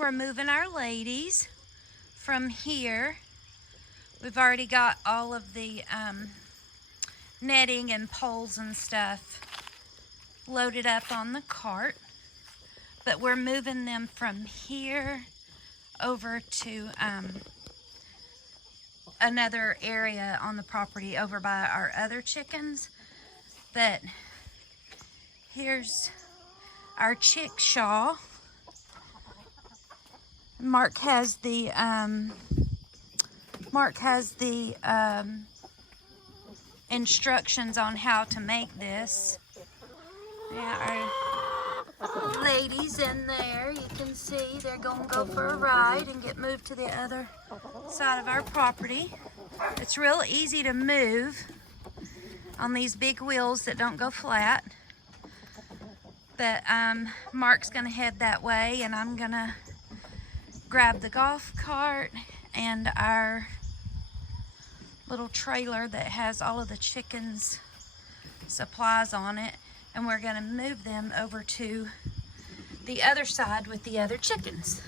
we're moving our ladies from here. We've already got all of the netting and poles and stuff loaded up on the cart, but we're moving them from here over to another area on the property over by our other chickens. But here's our Chickshaw. Mark has the instructions on how to make this. Yeah, our ladies in there, you can see they're gonna go for a ride and get moved to the other side of our property. It's real easy to move on these big wheels that don't go flat. But Mark's gonna head that way, and I'm gonna grab the golf cart and our little trailer that has all of the chickens' supplies on it, and we're gonna move them over to the other side with the other chickens.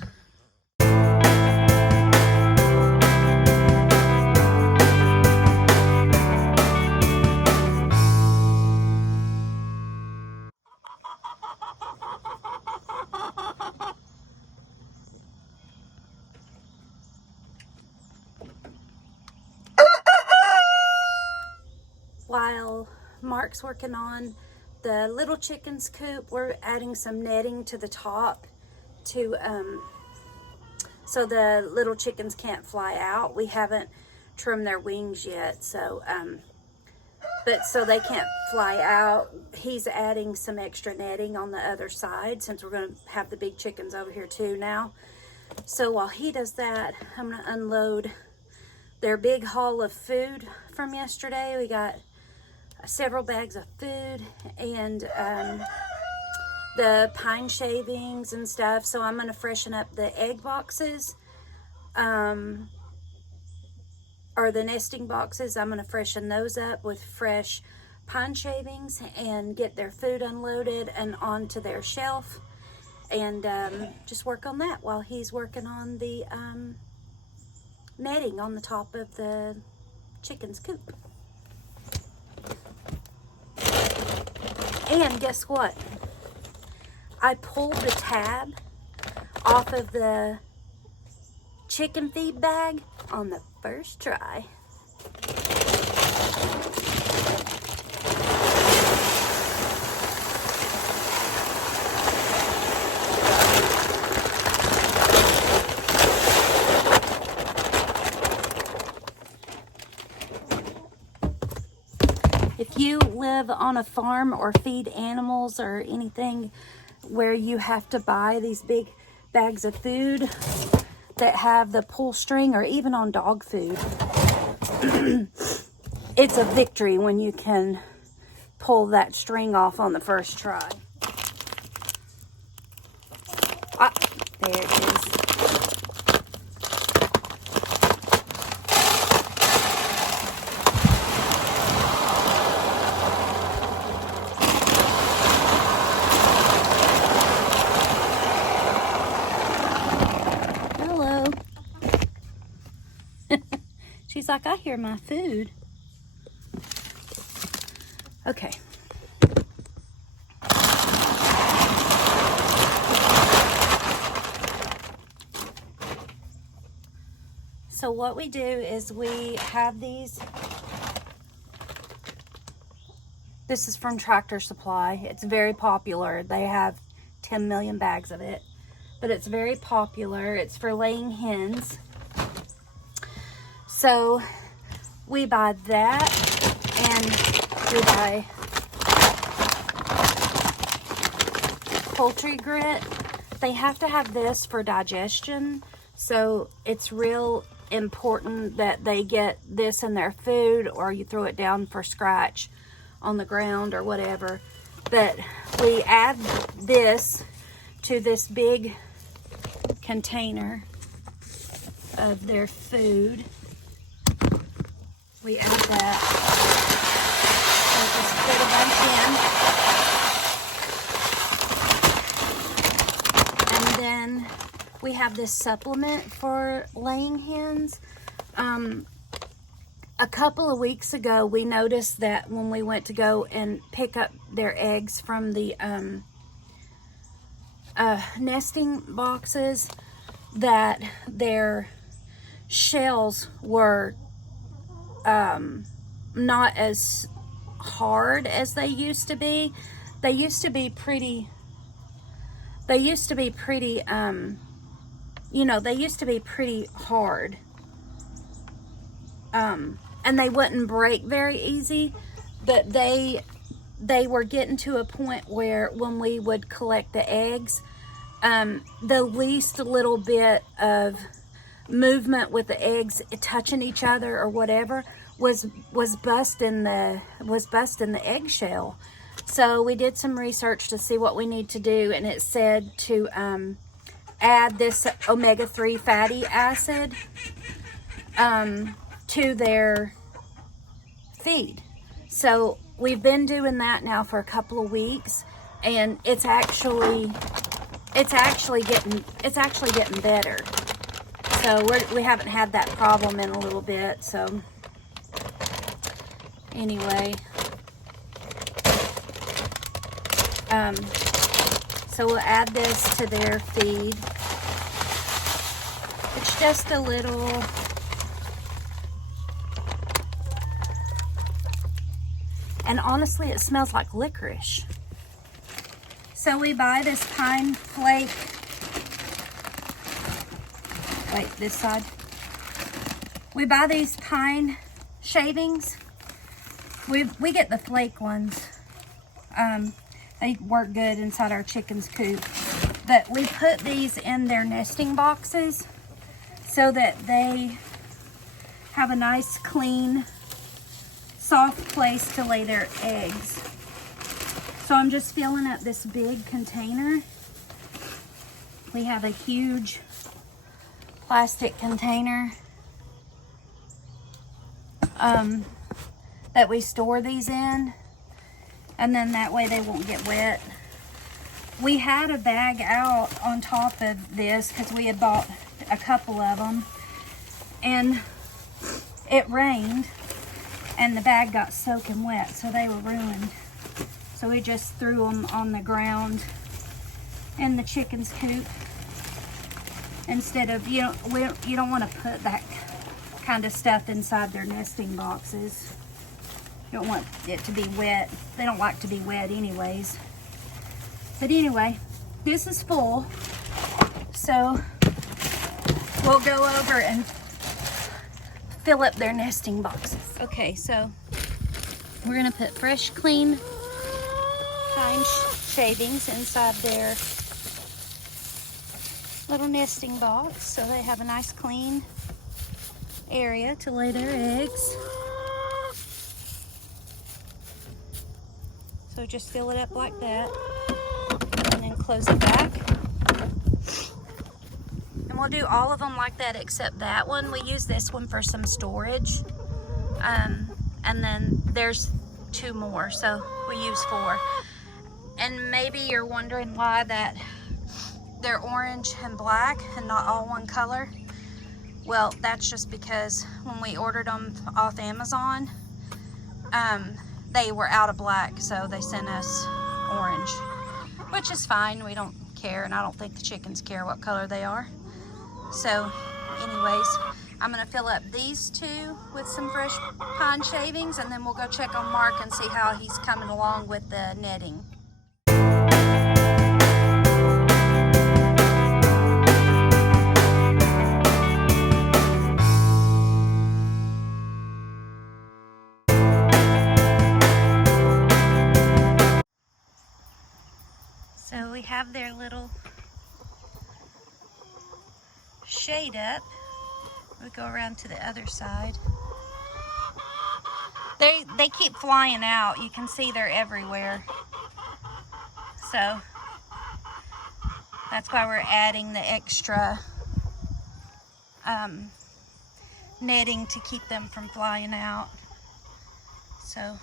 While Mark's working on the little chicken's coop, we're adding some netting to the top to so the little chickens can't fly out. We haven't trimmed their wings yet, so but so they can't fly out. He's adding some extra netting on the other side since we're going to have the big chickens over here too now. So while he does that, I'm going to unload their big haul of food from yesterday. We got several bags of food and the pine shavings and stuff. So I'm going to freshen up the egg boxes, or the nesting boxes. I'm going to freshen those up with fresh pine shavings and get their food unloaded and onto their shelf, and just work on that while he's working on the netting on the top of the chicken's coop. And guess what? I pulled the tab off of the chicken feed bag on the first try. If you live on a farm or feed animals or anything where you have to buy these big bags of food that have the pull string, or even on dog food, it's a victory when you can pull that string off on the first try. Ah, there it is. She's like, I hear my food. Okay. So what we do is we have these. This is from Tractor Supply. It's very popular. They have 10 million bags of it, but it's very popular. It's for laying hens. So we buy that, and we buy Poultry Grit. They have to have this for digestion, so it's real important that they get this in their food, or you throw it down for scratch on the ground or whatever. But we add this to this big container of their food. We add that. So just put a bunch in. And then we have this supplement for laying hens. A couple of weeks ago, we noticed that when we went to go and pick up their eggs from the nesting boxes, that their shells were not as hard as they used to be. They used to be pretty, you know, they used to be pretty hard. And they wouldn't break very easy, but they were getting to a point where when we would collect the eggs, the least little bit of movement with the eggs touching each other or whatever was busting the eggshell. So we did some research to see what we need to do, and it said to add this omega-3 fatty acid to their feed. So we've been doing that now for a couple of weeks, and it's actually getting better. So we haven't had that problem in a little bit. So anyway, so we'll add this to their feed. It's just a little, and honestly, it smells like licorice. So we buy this pine flake. Wait, this side. We buy these pine shavings. We get the flake ones. They work good inside our chicken's coop. But we put these in their nesting boxes so that they have a nice, clean, soft place to lay their eggs. So I'm just filling up this big container. We have a huge plastic container that we store these in, and then that way they won't get wet. We had a bag out on top of this because we had bought a couple of them, and it rained and the bag got soaking wet, so they were ruined. So we just threw them on the ground in the chicken's coop. Instead of, you don't want to put that kind of stuff inside their nesting boxes. You don't want it to be wet. They don't like to be wet anyways. But anyway, this is full. So we'll go over and fill up their nesting boxes. Okay, so we're gonna put fresh, clean pine shavings inside their little nesting box so they have a nice clean area to lay their eggs. So just fill it up like that and then close it back. And we'll do all of them like that except that one. We use this one for some storage. And then there's 2 more, so we use 4. And maybe you're wondering why that they're orange and black and not all one color. Well, that's just because when we ordered them off Amazon, they were out of black, so they sent us orange, which is fine. We don't care, and I don't think the chickens care what color they are. So anyways, I'm gonna fill up these 2 with some fresh pine shavings, and then we'll go check on Mark and see how he's coming along with the netting. So we have their little shade up. We go around to the other side. They keep flying out. You can see they're everywhere. So that's why we're adding the extra netting to keep them from flying out. So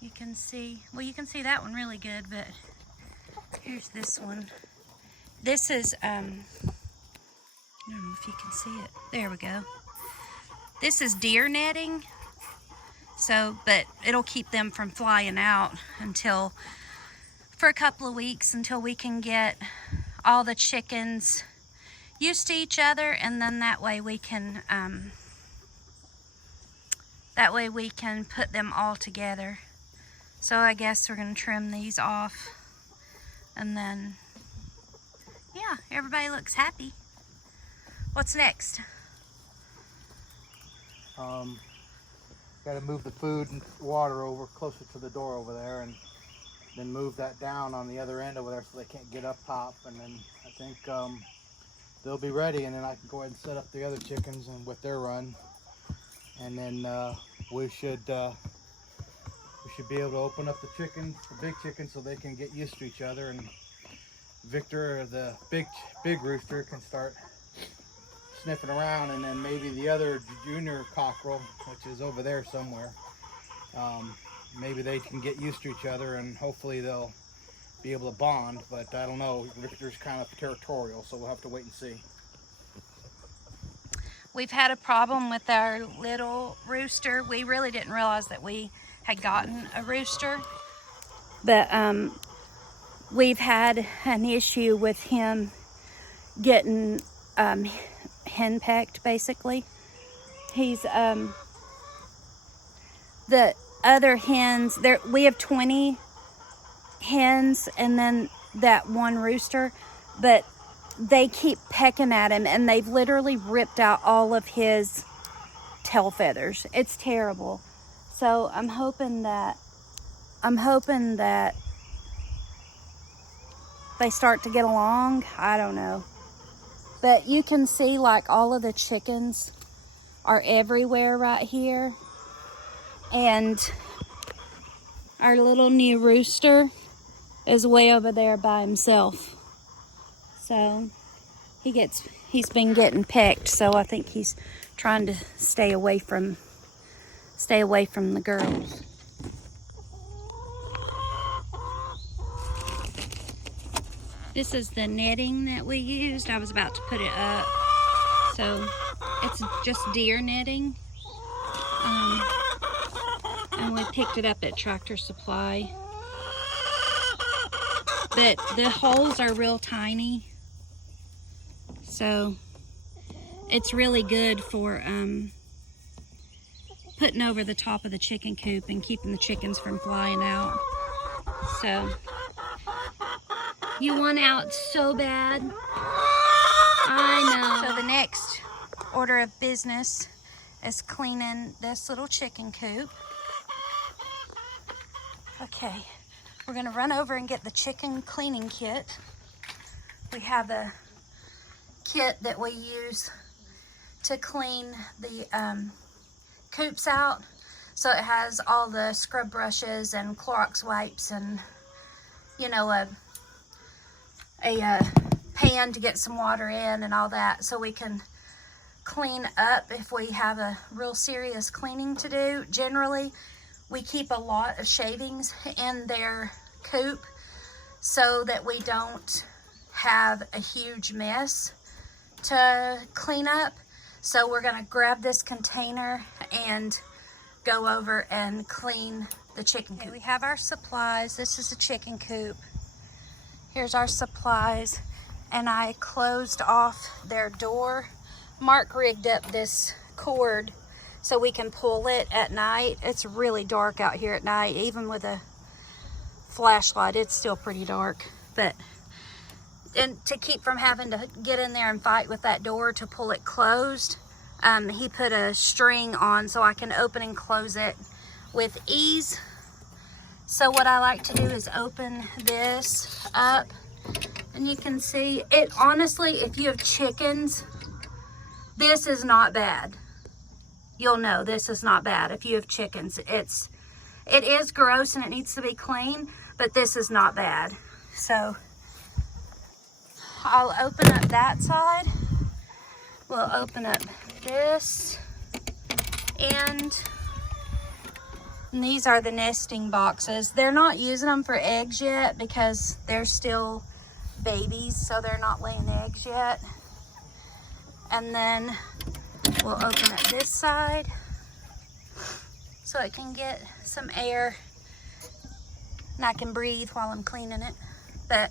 you can see, well, you can see that one really good, but Here's this one. This is, I don't know if you can see it. There we go. This is deer netting. So, but it'll keep them from flying out for a couple of weeks until we can get all the chickens used to each other, and then that way we can put them all together. So I guess we're gonna trim these off, and then yeah, everybody looks happy. What's next? Got to move the food and water over closer to the door over there, and then move that down on the other end over there so they can't get up top. And then I think they'll be ready, and then I can go ahead and set up the other chickens and with their run, and then we should be able to open up the big chickens, so they can get used to each other, and Victor, the big rooster, can start sniffing around, and then maybe the other junior cockerel, which is over there somewhere, maybe they can get used to each other, and hopefully they'll be able to bond. But I don't know, Victor's kind of territorial, so we'll have to wait and see. We've had a problem with our little rooster. We really didn't realize that we had gotten a rooster, but we've had an issue with him getting henpecked, basically. He's the other hens there, we have 20 hens and then that one rooster, but they keep pecking at him, and they've literally ripped out all of his tail feathers. It's terrible. So I'm hoping that they start to get along. I don't know. But you can see, like, all of the chickens are everywhere right here. And our little new rooster is way over there by himself. So he's been getting pecked, so I think he's trying to stay away from the girls. This is the netting that we used. I was about to put it up. So it's just deer netting. And we picked it up at Tractor Supply. But the holes are real tiny. So it's really good for putting over the top of the chicken coop and keeping the chickens from flying out. So you want out so bad. I know. So the next order of business is cleaning this little chicken coop. Okay, we're gonna run over and get the chicken cleaning kit. We have a kit that we use to clean the coops out. So it has all the scrub brushes and Clorox wipes and, you know, a pan to get some water in and all that, so we can clean up if we have a real serious cleaning to do. Generally, we keep a lot of shavings in their coop so that we don't have a huge mess to clean up. So we're gonna grab this container and go over and clean the chicken coop. Okay, we have our supplies. This is a chicken coop. Here's our supplies, and I closed off their door. Mark rigged up this cord so we can pull it at night. It's really dark out here at night. Even with a flashlight, it's still pretty dark. And to keep from having to get in there and fight with that door to pull it closed, he put a string on so I can open and close it with ease. So what I like to do is open this up, and you can see it. Honestly, if you have chickens, this is not bad. You'll know this is not bad if you have chickens. It is gross and it needs to be clean, but this is not bad. So I'll open up that side. We'll open up this, and And these are the nesting boxes. They're not using them for eggs yet because they're still babies, so they're not laying eggs yet. And then we'll open up this side so it can get some air and I can breathe while I'm cleaning it. But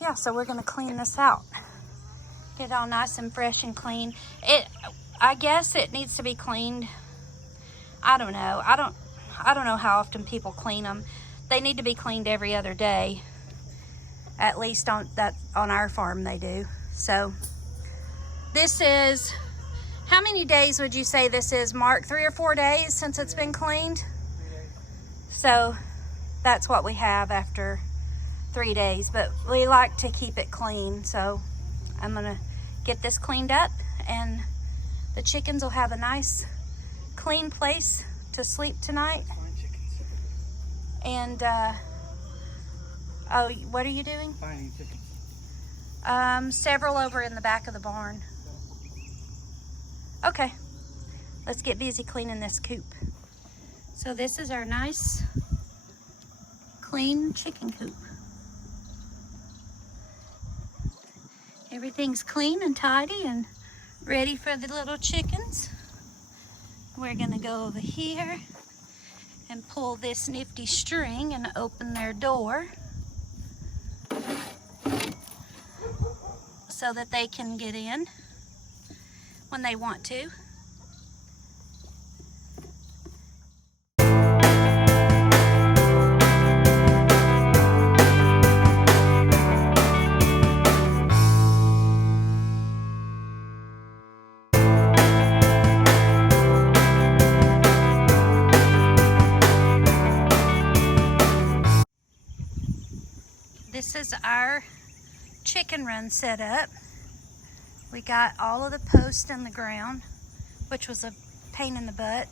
yeah, so we're gonna clean this out. Get it all nice and fresh and clean. I guess it needs to be cleaned. I don't know. I don't know how often people clean them. They need to be cleaned every other day. At least on our farm they do. So this is, how many days would you say this is, Mark? 3 or 4 days since it's been cleaned? 3 days. So that's what we have after 3 days, but we like to keep it clean. So I'm gonna get this cleaned up and the chickens will have a nice clean place to sleep tonight. Fine chickens. And oh, what are you doing? Finding chickens. Several over in the back of the barn. Okay, let's get busy cleaning this coop. So this is our nice clean chicken coop. Everything's clean and tidy and ready for the little chickens. We're gonna go over here and pull this nifty string and open their door so that they can get in when they want to. This is our chicken run set up. We got all of the posts in the ground, which was a pain in the butt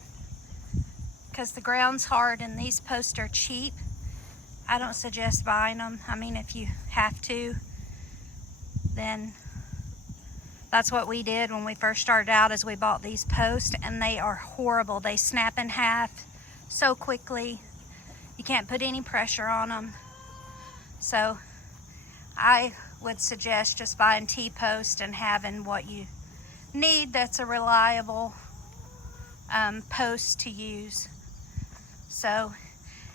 because the ground's hard and these posts are cheap. I don't suggest buying them. I mean, if you have to, then that's what we did when we first started out, is we bought these posts and they are horrible. They snap in half so quickly. You can't put any pressure on them. So I would suggest just buying T-post and having what you need that's a reliable post to use. So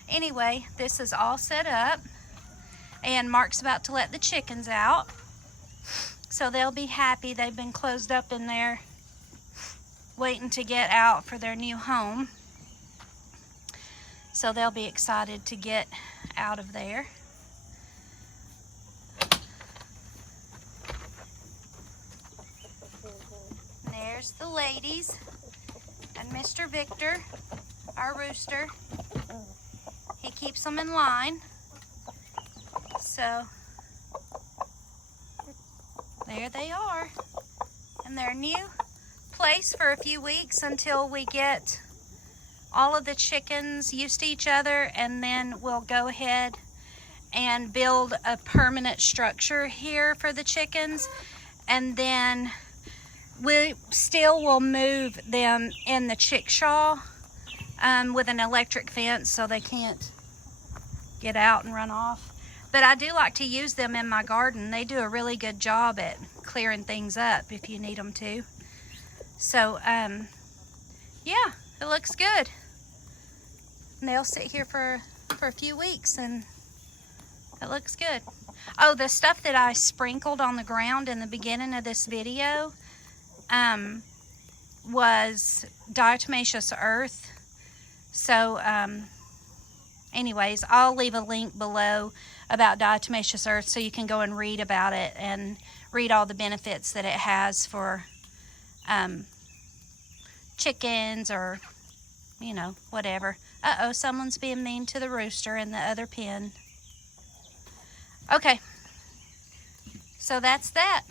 anyway, this is all set up and Mark's about to let the chickens out. So they'll be happy. They've been closed up in there waiting to get out for their new home. So they'll be excited to get out of there. There's the ladies and Mr. Victor, our rooster. He keeps them in line. So there they are in their new place for a few weeks until we get all of the chickens used to each other, and then we'll go ahead and build a permanent structure here for the chickens, and then we still will move them in the Chickshaw with an electric fence so they can't get out and run off. But I do like to use them in my garden. They do a really good job at clearing things up if you need them to. So, yeah, it looks good. And they'll sit here for a few weeks and it looks good. Oh, the stuff that I sprinkled on the ground in the beginning of this video was diatomaceous earth. So anyways, I'll leave a link below about diatomaceous earth so you can go and read about it and read all the benefits that it has for chickens, or you know, whatever. Uh-oh, someone's being mean to the rooster in the other pen. Okay, so that's that.